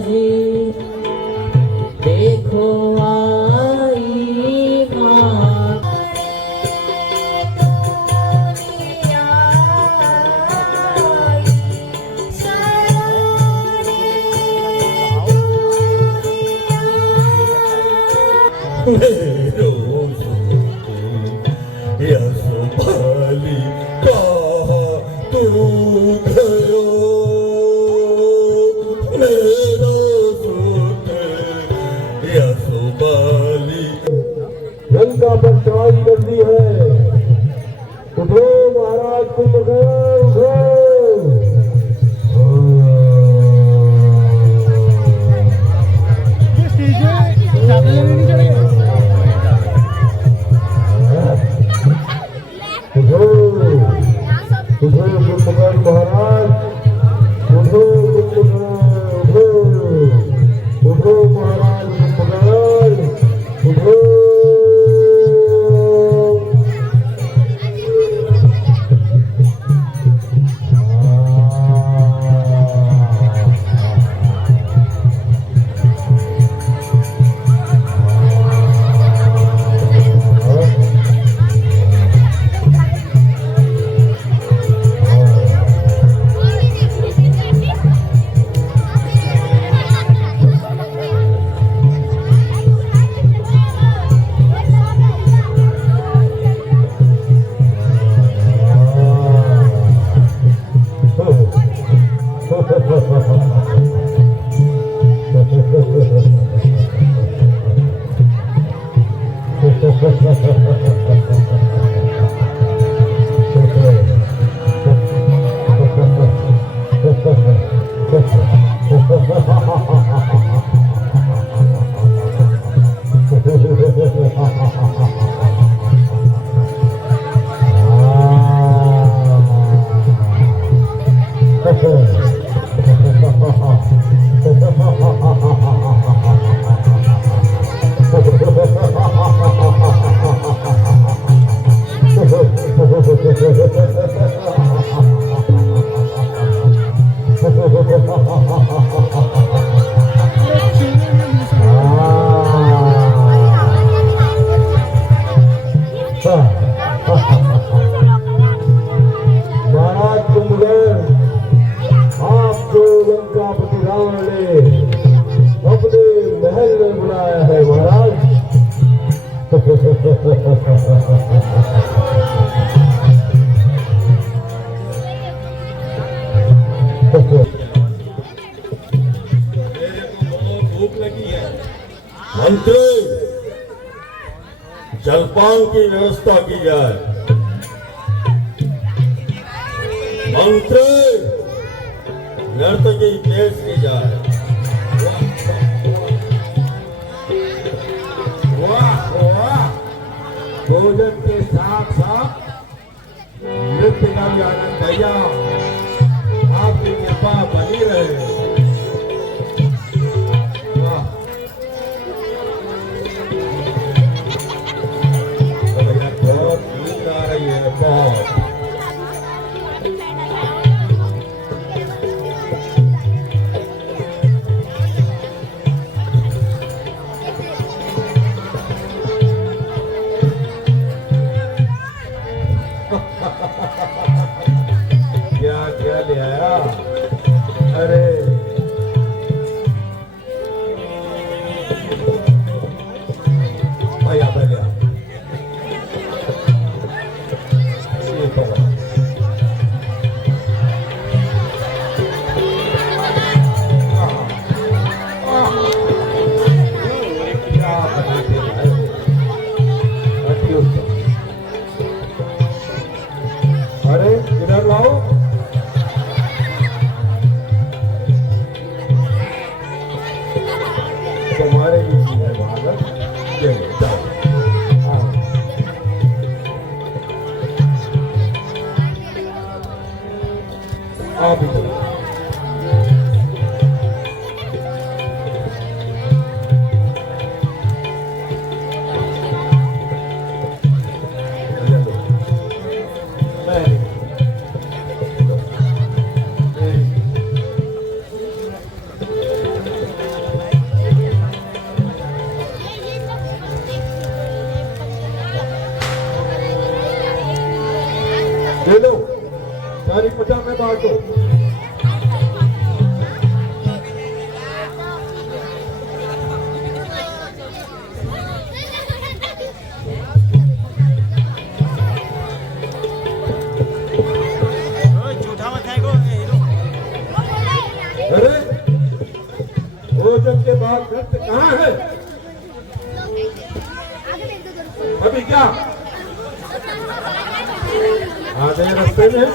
जी देखो आई माँ। मेरो यशोपाली कहा तू गयो मेरो सुते यशोपाली। लंका पर चढ़ाई कर दी है। उठो महाराज कुंभकर्ण उठो। उठो कुंभकर्ण महाराज उठो। कुंभकर्ण उठो। उठो महाराज कुंभकर्ण उठो। महाराज कुंभकर्ण आपको लंकापति रावण ने अपने महल में बुलाया है महाराज। भूख लगी है। मंत्री जलपान की व्यवस्था की जाए। मंत्री नर्तकी पेश की जाए। वाह वाह, भोजन के साथ साथ नृत्य का भी आनंद भैया आपकी कृपा बनी रहे। बहुत नींद आ रही है बहुत। बांटो। अरे भोजन के बाद नृत्य कहाँ है? अभी क्या आधे रास्ते में?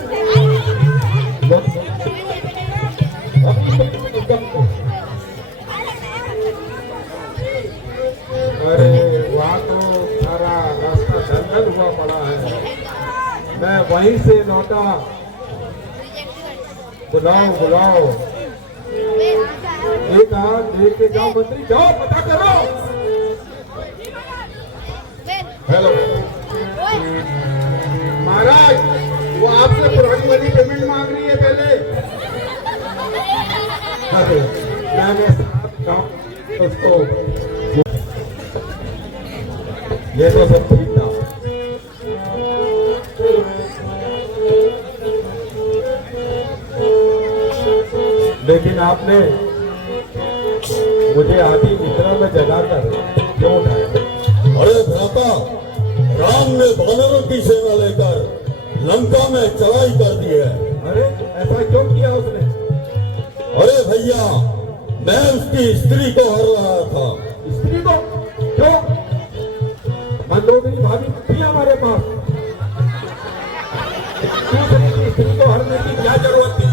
अरे वहाँ तो सारा रास्ता जंगल हुआ पड़ा है, मैं वहीं से लौटा। बुलाओ बुलाओ, एक हाथ लेके जाओ मंत्री, जाओ पता करो। हेलो महाराज, वो आपसे पुरानी वाली पेमेंट मांग रही है पहले। अरे मैंने उसको ये तो सब ठीक था, लेकिन आपने मुझे आधी निद्रा में जगाकर क्यों उठाया? अरे भ्राता, राम ने वानरों की सेना लेकर लंका में चढ़ाई कर दी है। अरे ऐसा क्यों किया उसने? अरे भैया, मैं उसकी स्त्री को हर रहा था। स्त्री को? क्यों? मंदोदरी भाभी थी हमारे पास, दूसरी स्त्री को हरने की क्या जरूरत थी?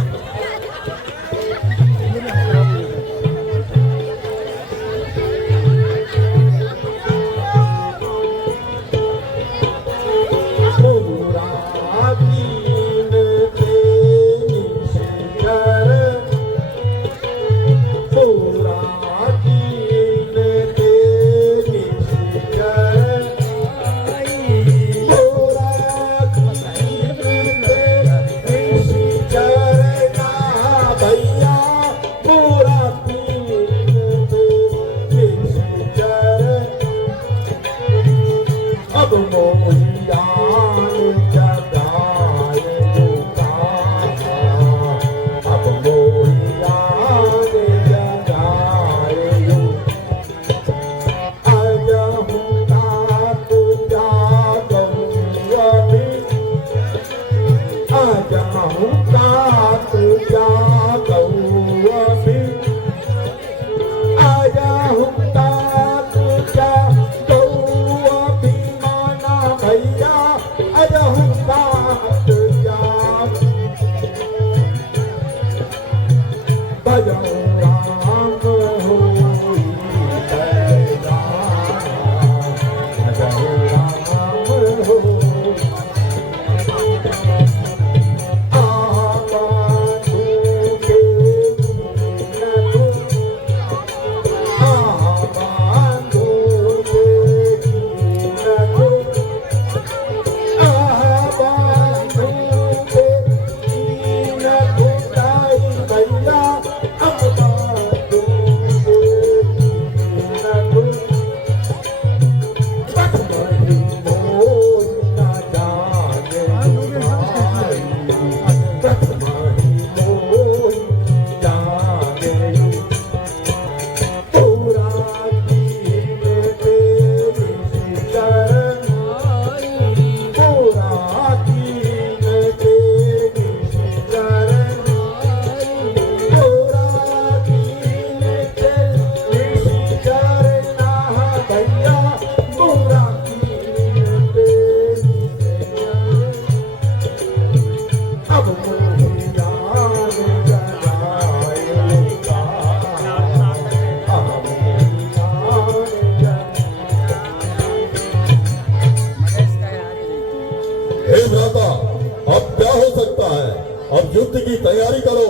अब युद्ध की तैयारी करो।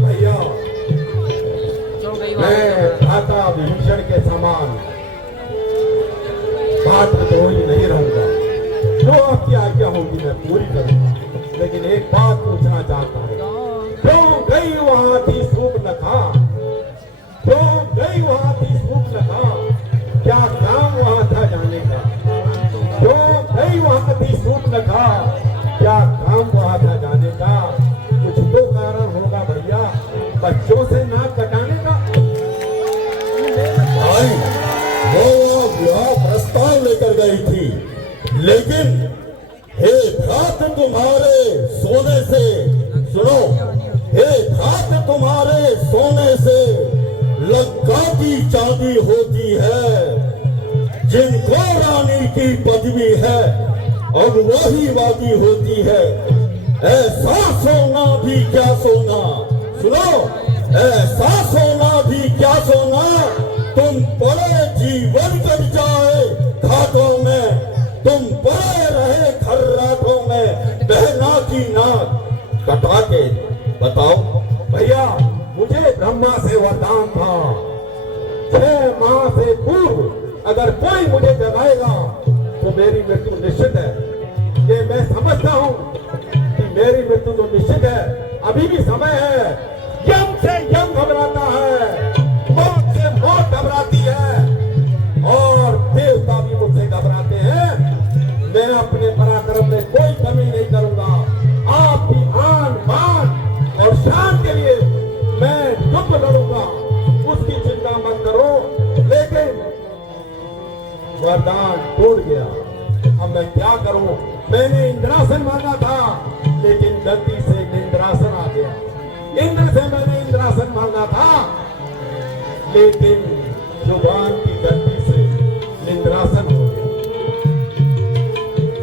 भैया मैं भ्राता विभीषण के समान पात्रद्रोही नहीं रहूंगा। जो आपकी आज्ञा होगी मैं पूरी करूंगा, लेकिन एक बात पूछना चाहता हूँ, क्यों गई वहां थी सूर्पनखा? क्यों गई वहां थी सूर्पनखा? क्या काम वहां था जाने का? क्यों गई वहां थी सूर्पनखा? क्या काम वहां था जाने का? लेकिन हे भ्रात तुम्हारे सोने से, सुनो, हे भ्रात तुम्हारे सोने से लंका की चांदी होती है। जिनको रानी की पदवी है अब वही वादी होती है। ऐसा सोना भी क्या सोना, सुनो, ऐसा सोना भी क्या सोना, तुम पड़े जीवन कट जाए घाटों में, तुम पड़े रहे खर्राटों में, बहना की नाक कटा के बताओ। भैया मुझे ब्रह्मा से वरदान था, 6 माह से पूर्व अगर कोई मुझे जगाएगा तो मेरी मृत्यु निश्चित है। ये मैं समझता हूँ कि मेरी मृत्यु तो निश्चित है। अभी भी समय है। यम से यम घबराता है, मौत से मौत घबराती है, और देवता भी मुझसे घबराते हैं। मैं अपने पराक्रम में कोई कमी नहीं करूंगा। आपकी आन बान और शान के लिए मैं युद्ध लड़ूंगा, उसकी चिंता मत करो। लेकिन वरदान टूट गया, अब मैं क्या करूं? मैंने इंद्रासन मांगा था, लेकिन गलती से निंद्रासन आ गया। इंद्र से मैंने इंद्रासन मांगा था, लेकिन जुबान की गलती से निंद्रासन हो गया।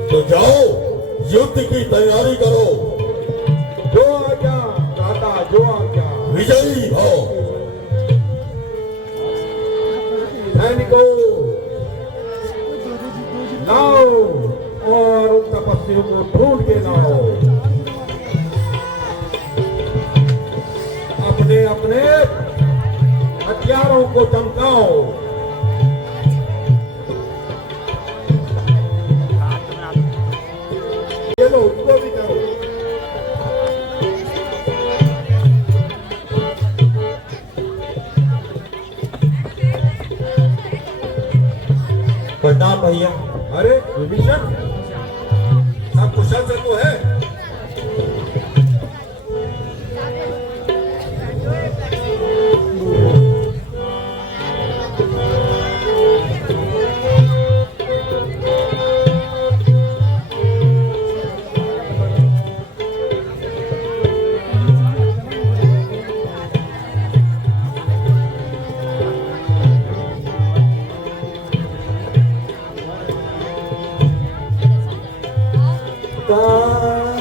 तो जाओ युद्ध की तैयारी करो। जो आज्ञा दाता, जो आज्ञा। विजयी भव। सैनिकों लाओ और उन तपस्वियों को ढूंढ के लाओ। अपने अपने हथियारों को चमकाओ। ये लो, उसको भी करो। प्रणाम भैया। अरे विभीषण, सब कुशल से तो है? का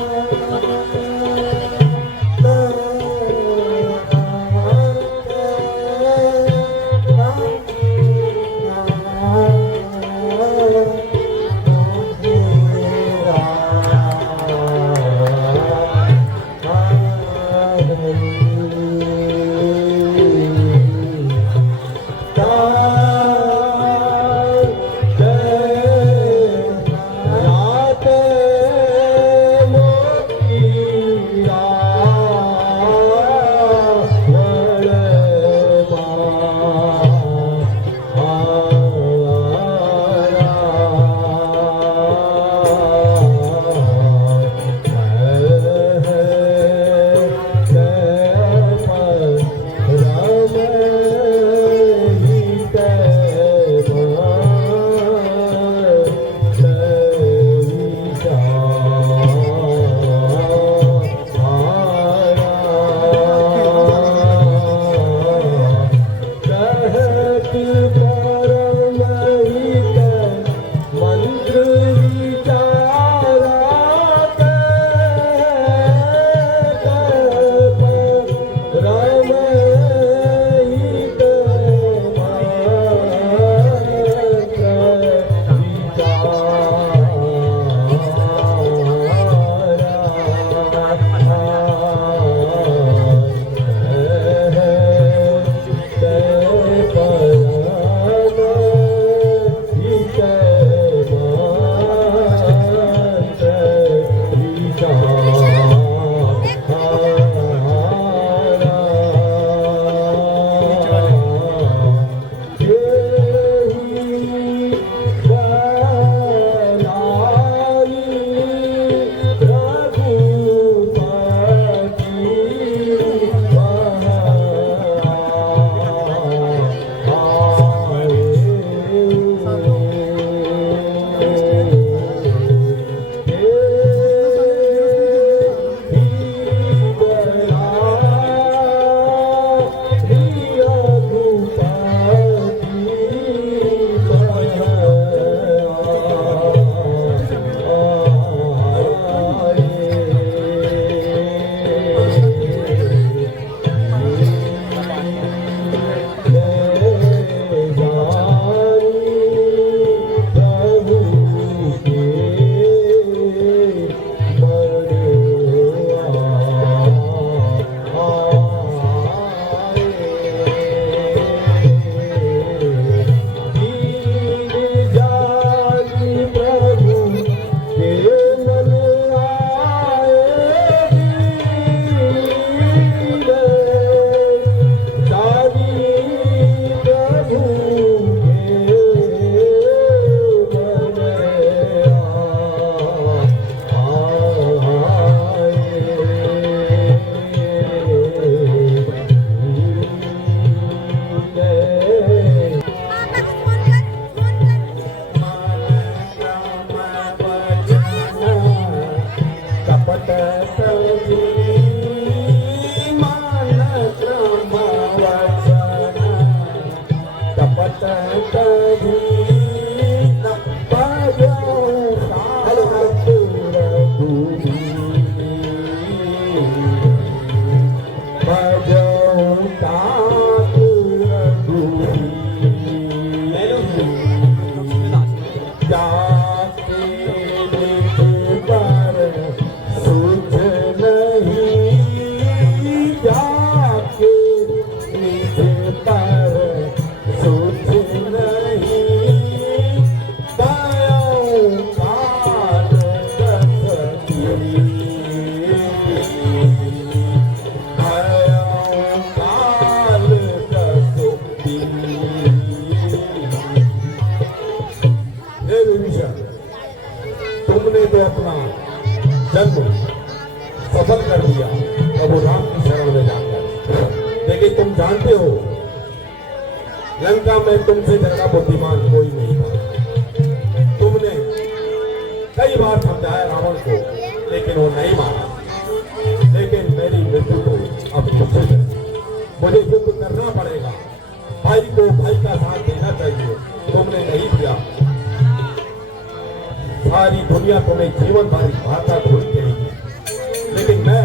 जानते हो लंका में तुमसे ज्यादा बुद्धिमान कोई नहीं था। तुमने कई बार समझाया रावण को, लेकिन वो नहीं माना। लेकिन मेरी मृत्यु को अब मुझे युद्ध करना पड़ेगा। भाई को भाई का साथ देना चाहिए, तुमने नहीं दिया। सारी दुनिया तुम्हें जीवन भर भाषा भूल जाएगी, लेकिन मैं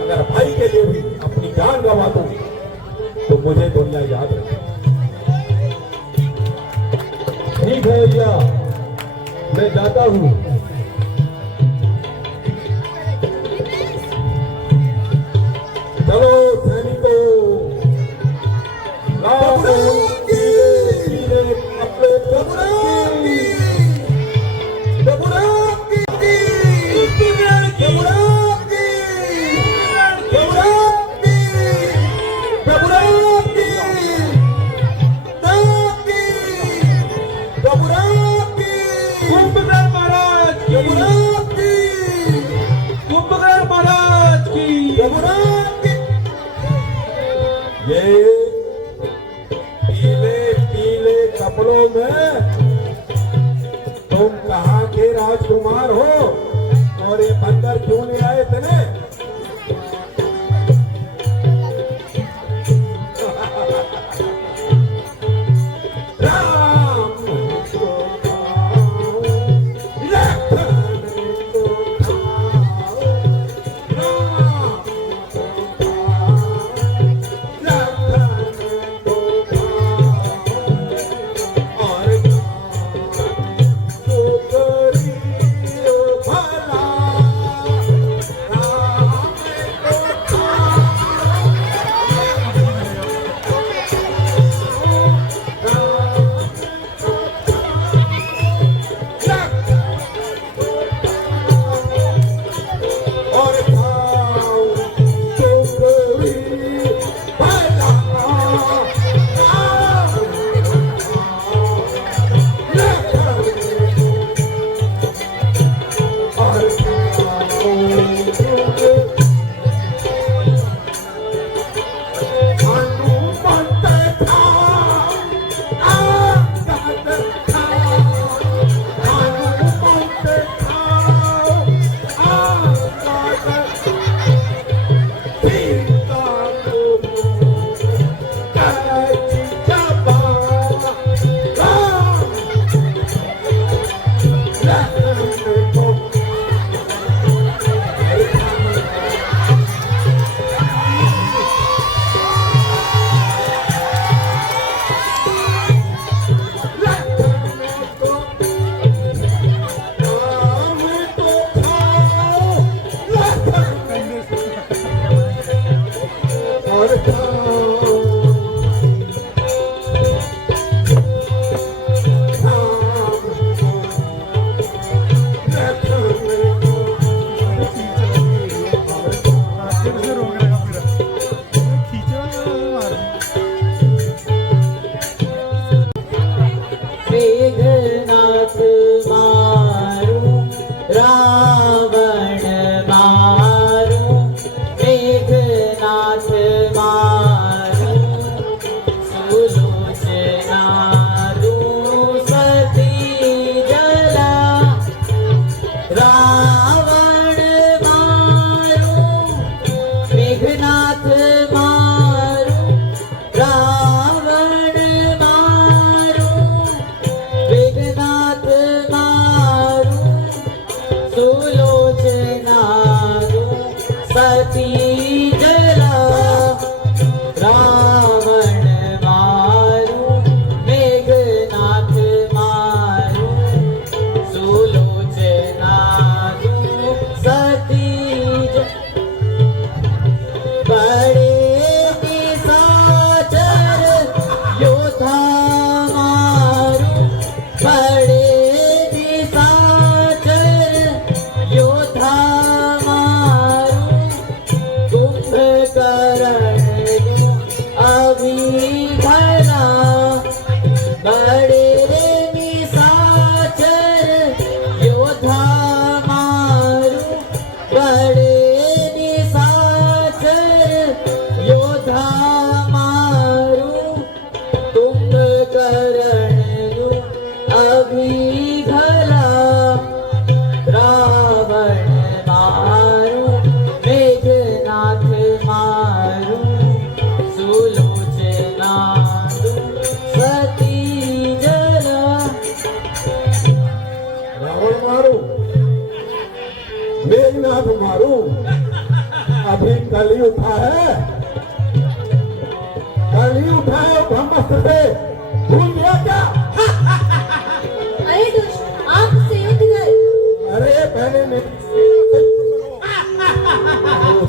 अगर भाई के लिए भी अपनी जान गंवा दूं तो मुझे दुनिया याद रखेगी। ठीक है भैया, मैं जाता हूँ। चलो सैनिकों, ये पीले पीले कपड़ों में तुम कहाँ के राजकुमार हो और ये बंदर क्यों ले आए थे? मेघनाथ मारू रावण मारू, मेघनाथ मारू सुलोचना दूं सती जला, रावण मारू मेघनाथ मारू, रावण मारू मेघनाथ मारू सुलोचना दूं सती जला, रावण मारू मेघनाथ मारू सुलोचना दूं सती बड़े निशाचर योद्धा मारू, बड़े निशाचर योद्धा मारू, कुंभकर्ण दूं अभिधना, बड़े निशाचर योद्धा मारू, बड़े निशाचर योद्धा मारू कब मारूं? अभी कल ही उठा है, कल ही उठा है ब्रह्मास्त्र से, भूल गया क्या? अरे दुष्ट, आप उससे युद्ध कर। अरे पहले मैं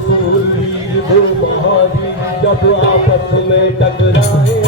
सूरवीर दो बहादुर जब आपस में टकराए,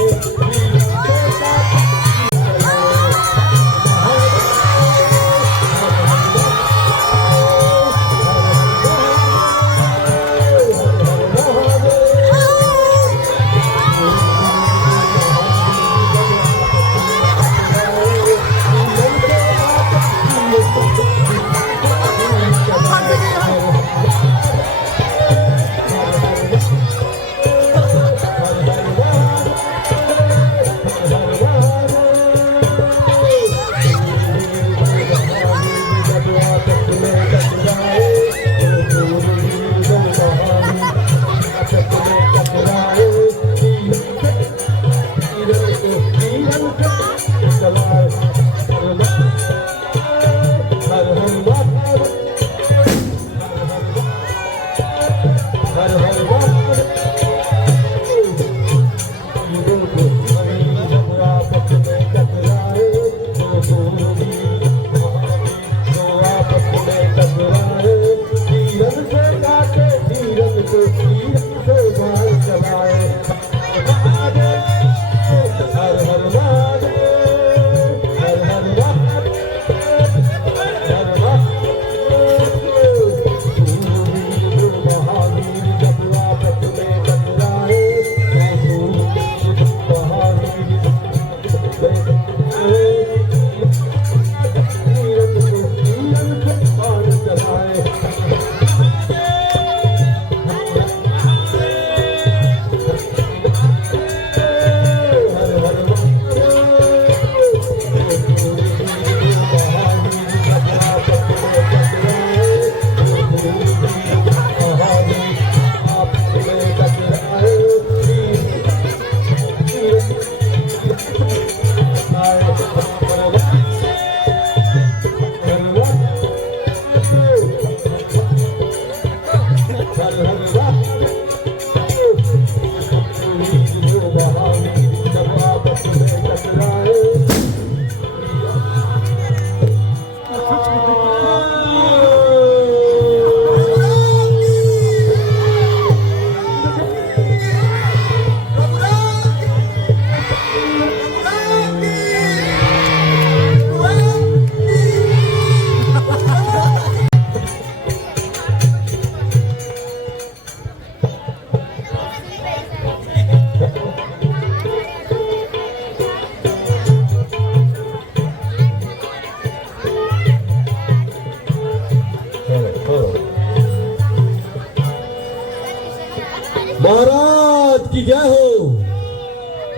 महाराज की जय हो।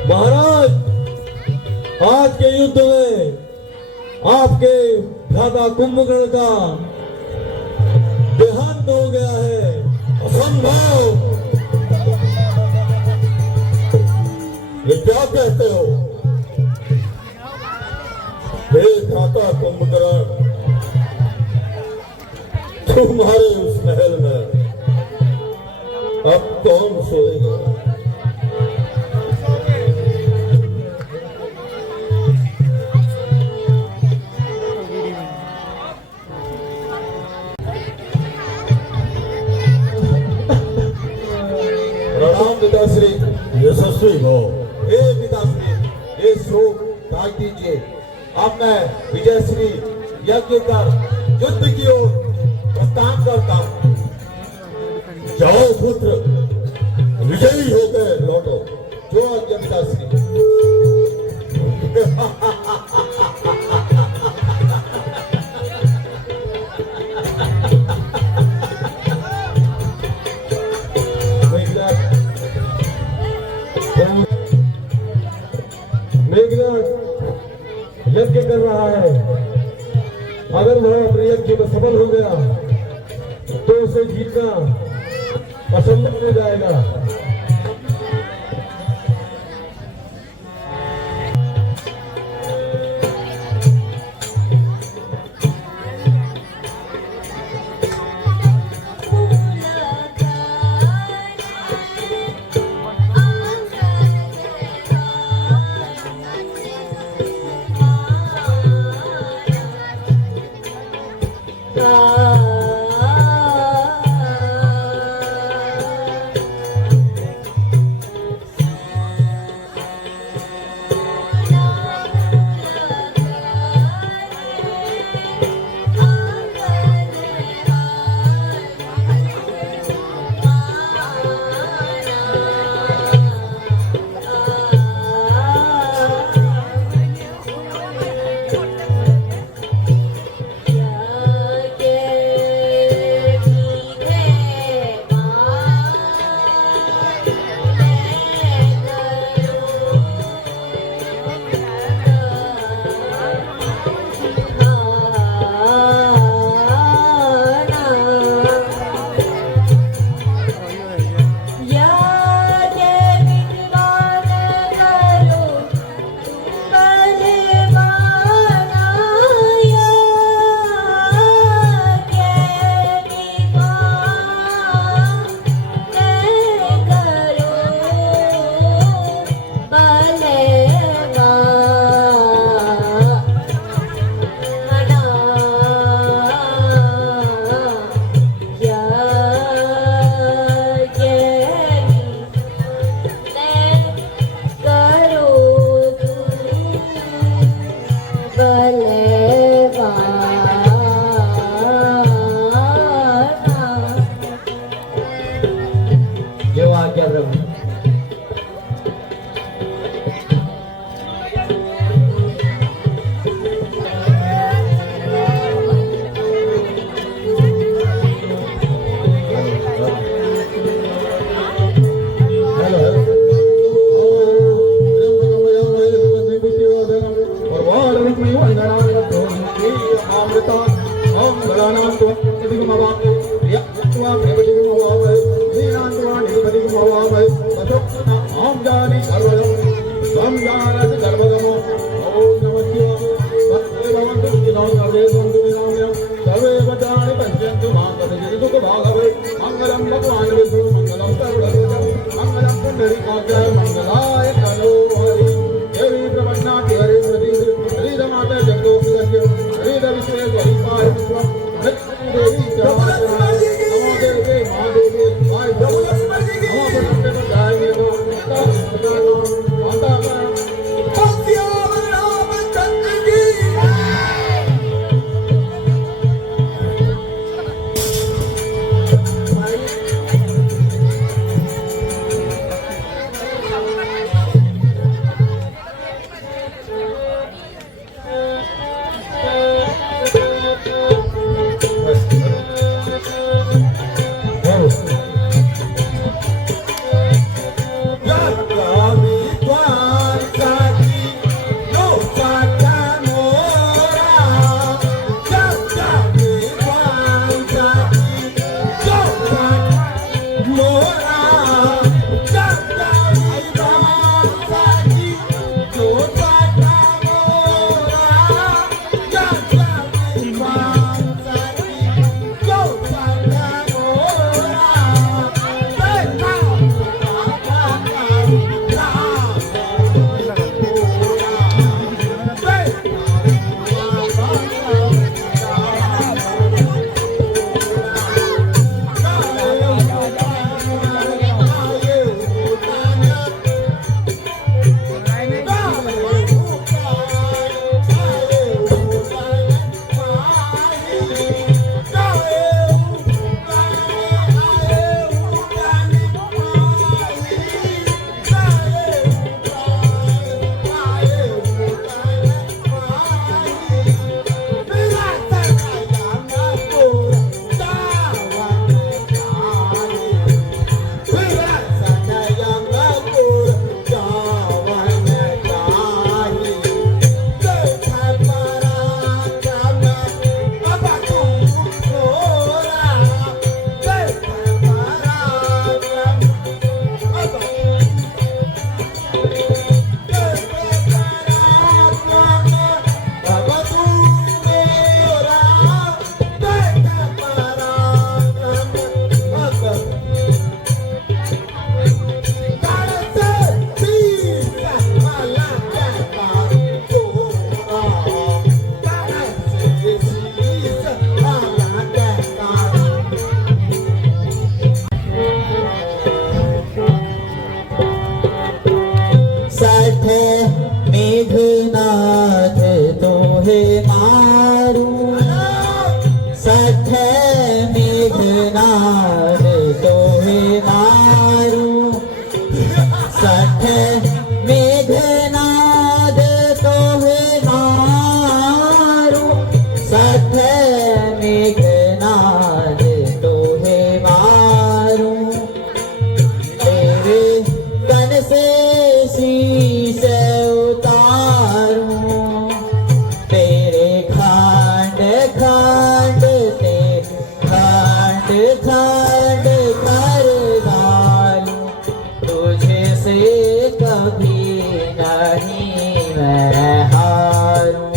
महाराज, आज के युद्ध में आपके भ्राता कुंभकर्ण का देहांत हो गया है। असंभव! ये क्या कहते हो? हे भ्राता कुंभकर्ण, तुम्हारे उस महल में अब कौन सोएगा? प्रणाम पिताश्री। यशस्वी हो। हे पिताश्री, ये शोक त्याग दीजिए। अब मैं विजयश्री यज्ञ कर युद्ध की ओर प्रस्थान करता हूँ। जाओ पुत्र, विजयी होकर लौटो। जो आज्ञा पिताश्री। मेघनाथ यज्ञ कर रहा है। अगर वह अपने यज्ञ में सफल हो गया तो उसे जीतना असंभव हो जाएगा। संजानस गर्भगमो ओम नमः शिवाय भक्ते भवन्तु सुखिनो सर्वे सन्तु निरामयम् सर्वे भद्राणि पश्यन्तु मा कदाचित् दुःखभागभये मङ्गलं भगवान् विष्णु मङ्गलं सर्वलोकं मङ्गलं पुण्डरीकाक्षाय मङ्गलाय तनो हरि देवी प्रपन्नाति हरि प्रति हरिरमाता जगदोषितस्य हरिरविश्वेश्वरि पाहि विश्वं देवी च नमो देवी महादेवी वाय नमो भगवते पदाय नमो मेघनाथ तोहे मारू सठ मेघनाथ तोहे मारू सठ मेघनाथ तोहे मारू सठ मेघनाथ तोहे मारू तेरे कन से शीश उतारूं तेरे खांड खांड से खांड खांड कर डालूं तुझे से कभी नहीं मैं हारूं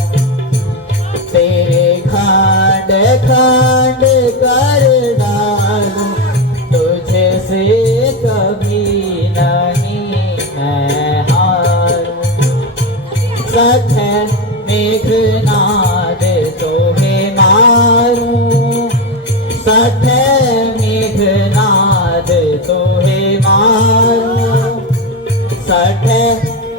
तेरे खांड खांड कर डालूं तुझे से कभी नहीं मैं हारूं सठ मेघनाद तोहे मारूं सठ मेघनाद तोहे मारूं सठ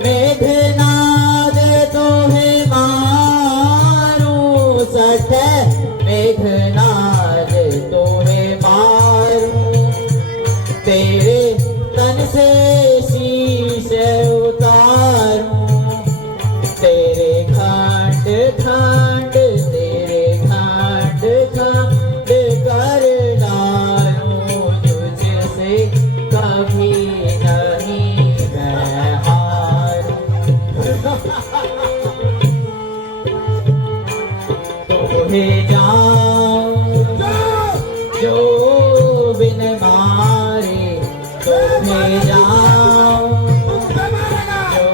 मेघनाद तोहे मारूं सठ मेघनाद तोहे मारूं तेरे तन से शीश उतारूं तेरे खांड खांड तेरे खांड खांड कर डालूं तुझसे कभी नहीं मैं हारूं तोहे जाऊं जो बिन मारे तोहे जाऊं जो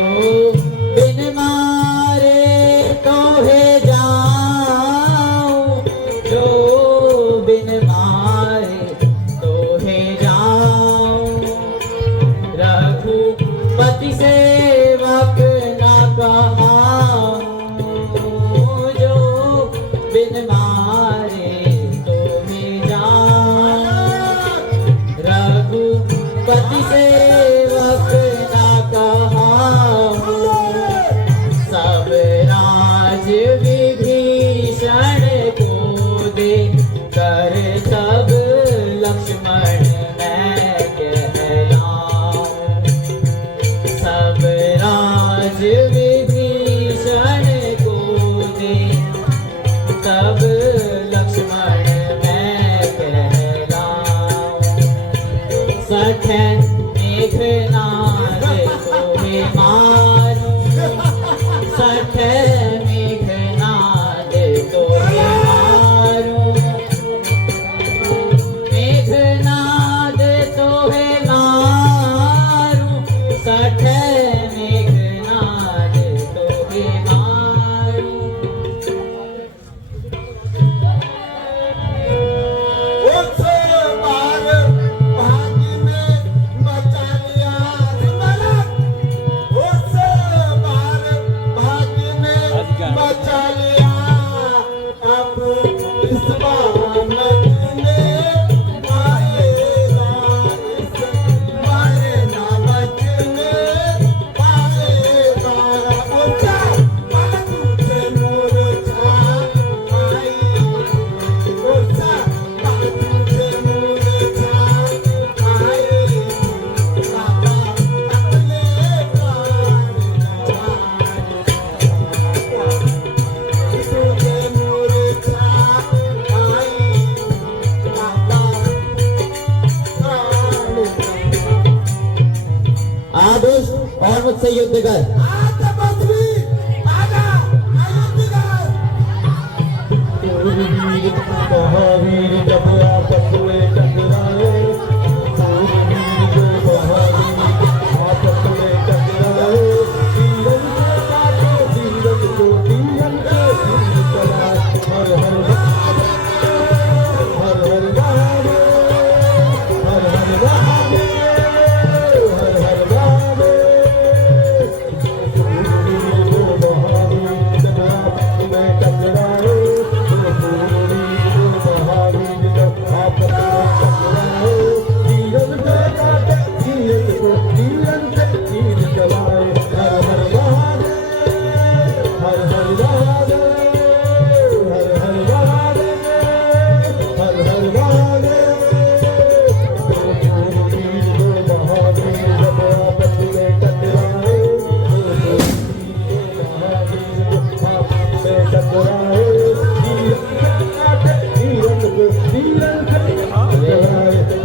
विभीषण को दे तब लक्ष्मण मैं कहलाऊं। सठ मेघनाद तोहे मारूं, सठ मेघनाद तोहे मारूं, मेघनाद तोहे मारूं, सठ मेघनाद तोहे मारूं। उस बार भाग्य ने मचा लिया गलत, उस बार भाग्य ने मचा लिया, अब इस बार नचने पाएगा, इस बार ना बचने पाएगा। उनका बाजू से मूर्छा आई, उनका बाजू से मूर्छा आई, बाबा अपने प्राण तुझे मूर्छा आई, बाबा आदेश और मुझसे युद्ध कर। आजा बसवी, आजा अयोध्या। महावीर जब आपस में टकराए, सूरवीर जो महावीर आपस में टकराए, तीरन से काटे तीरन को, तीरन से तीर चलाए। हर हर महादेव, हर हर महादेव, हर हर महादेव, हर हर महादेव। सूरवीर जो महावीर जब आपस में टकराए, सूरवीर जो महावीर जब आपस में टकराए, तीरन से काटे तीरन को, तीरन से तीर चलाए। हर हर महादेव, हर हर महादेव, हर हर महादेव, हर हर महादेव। सूरवीर जो महावीर जब आपस में टकराए, सूरवीर जो महावीर जब आपस में टकराए, तीरन से काटे तीरन को, तीरन से चलाए। हर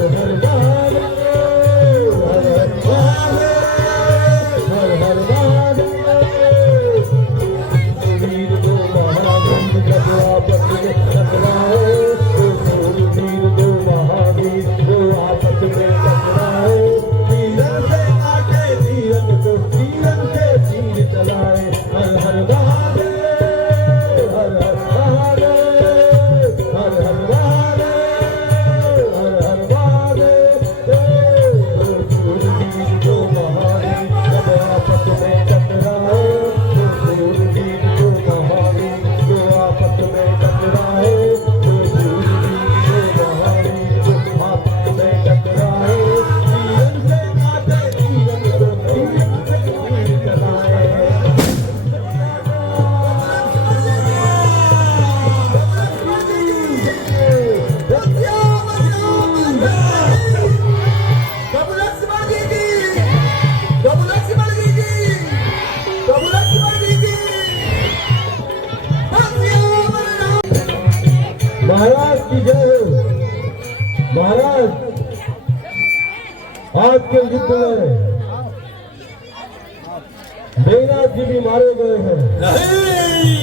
हर महादेव, हर हर महादेव, हर हर महादेव। सूरवीर जो महावीर जब आपस में टकराए, सूरवीर जो महावीर जो आपस में टकराए, तीरन से काटे तीरन को, तीरन से तीर चलाए। हर हर महादेव, हर हर महादेव, हर हर महादेव, हर हर महादेव। सूरवीर जो महावीर जब आपस में टकराए, सूरवीर जो महावीर जो आपस में टकराए, सूरवीर जो महावीर जो आपस में टकराए, तीरन से काटे तीरन को, तीरन से तीर चलाए। महाराज की जय हो। महाराज आज के युद्ध में मेघनाथ जी भी मारे गए हैं। नहीं,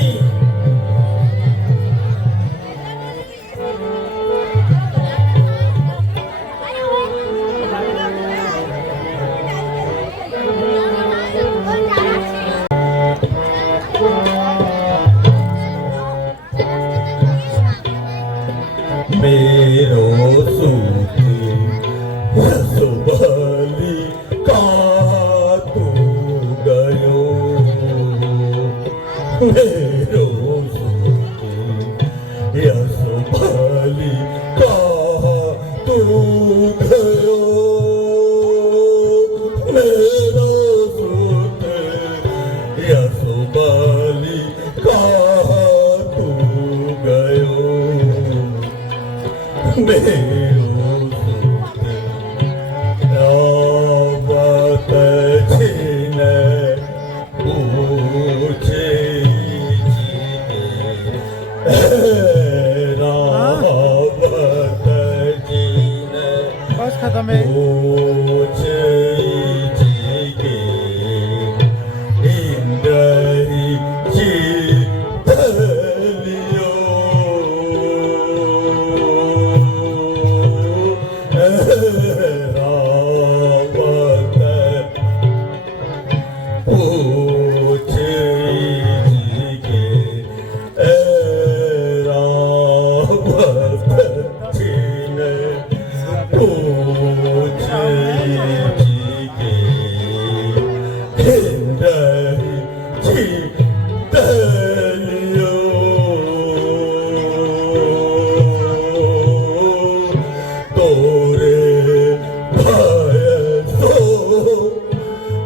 मेरो सूती सुबली का तू गयो, मेरो सूती सुबली का तू गयो, मेरो सूती सुबली का तू गयो, मेरो सूते रावत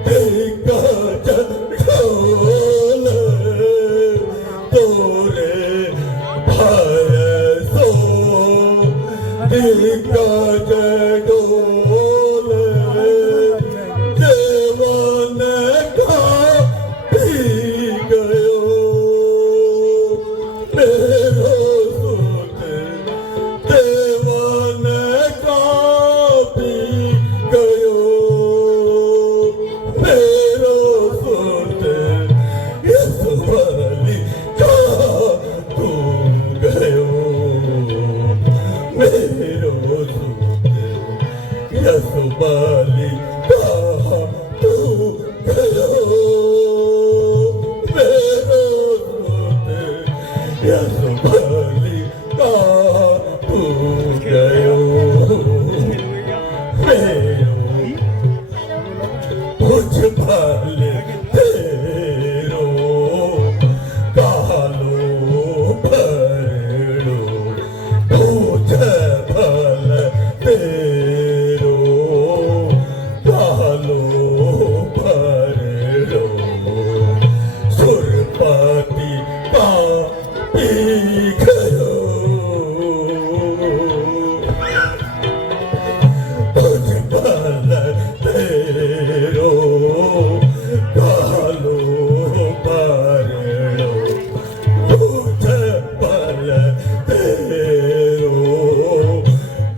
दिग्गज ढोल तोरे भय सो दिग्गज ढोल देवन का पी गयो मेरो सुत देवन का पी गयो मेरो सुत यसवली का तू गयो मेरो सुत यसवली का तू गयो मेरो सुत यसवली का तू गयो मेरो कुछ भल तेरो कालो भरो कुछ भल तेरो कालो भरो सुरपति का पी गयो कुछ भल तेरो कालो भरो कुछ भल तेरो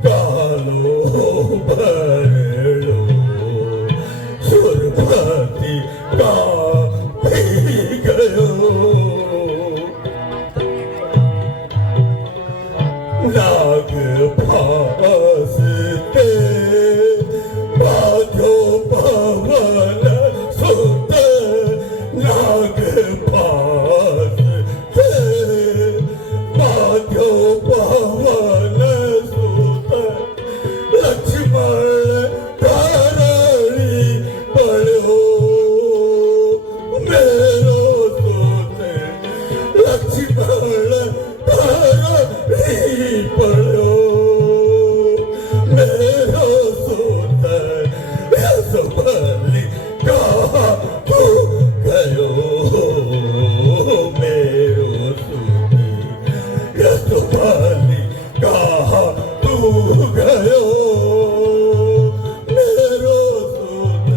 कालो भरो सुरपति का पी गयो नाग फास ते बाजो पवन सुत नाग फास ते बाजो पवन सुत लक्ष्मण धरणी पड़ो मेरो सुत लक्ष्मण धरणी पड़ो मेरो सुत यसवली का तू गयो मेरो सुत यसवली का तू गयो मेरो सुत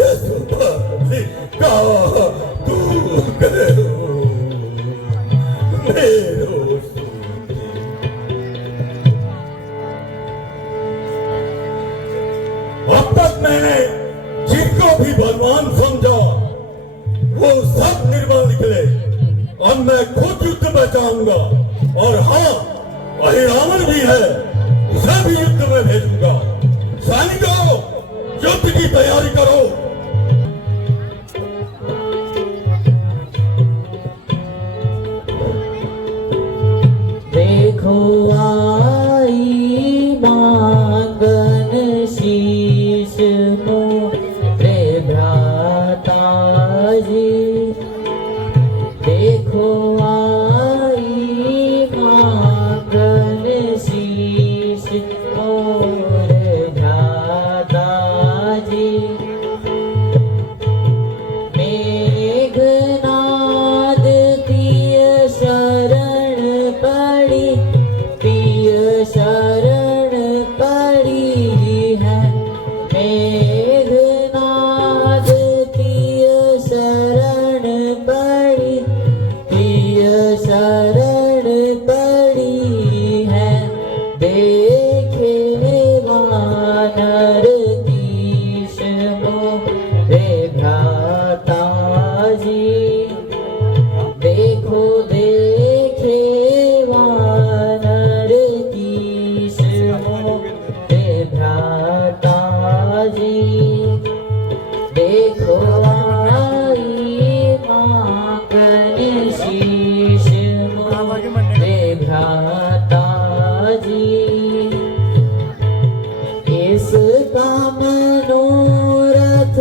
यसवली का तू गयो मेरो सुत अब तक मैंने जिनको भी भगवान समझा वो सब निर्बल निकले और मैं खुद युद्ध में जाऊंगा और हाँ वही रावण भी है उसे भी युद्ध में भेजूंगा सैनिकों युद्ध की तैयारी करो देखो आई मांगन शीश मोरे भ्राता जी देखो आई मांगन शीश मोरे भ्राता जी मेघनाद तिय शरण पड़ी प्रिय शरण पड़ी है मेघनाद तिय शरण पड़ी प्रिय शरण पड़ी है देखे वानर तीश मोरे भ्राता जी देखो देखे वानर तीश मोरे भ्राता जी देखो आई मांगन शीश मोरे भ्राता जी इसका मनोरथ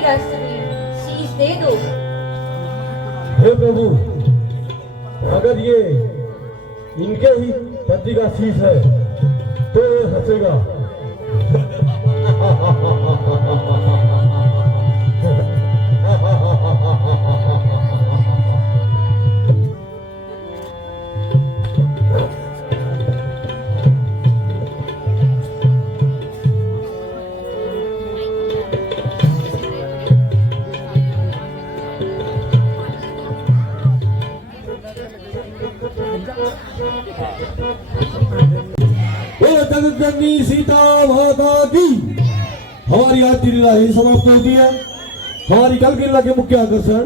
विरासत में शीश दे दो। हे प्रभु, अगर ये इनके ही पति का शीश है तो ये हंसेगा। जगत जननी सीता माता की। हमारी आज की लीला ही समाप्त होती है। हमारी कल की लीला के मुख्य आकर्षण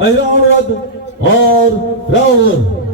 अहिरावण वध और रावण।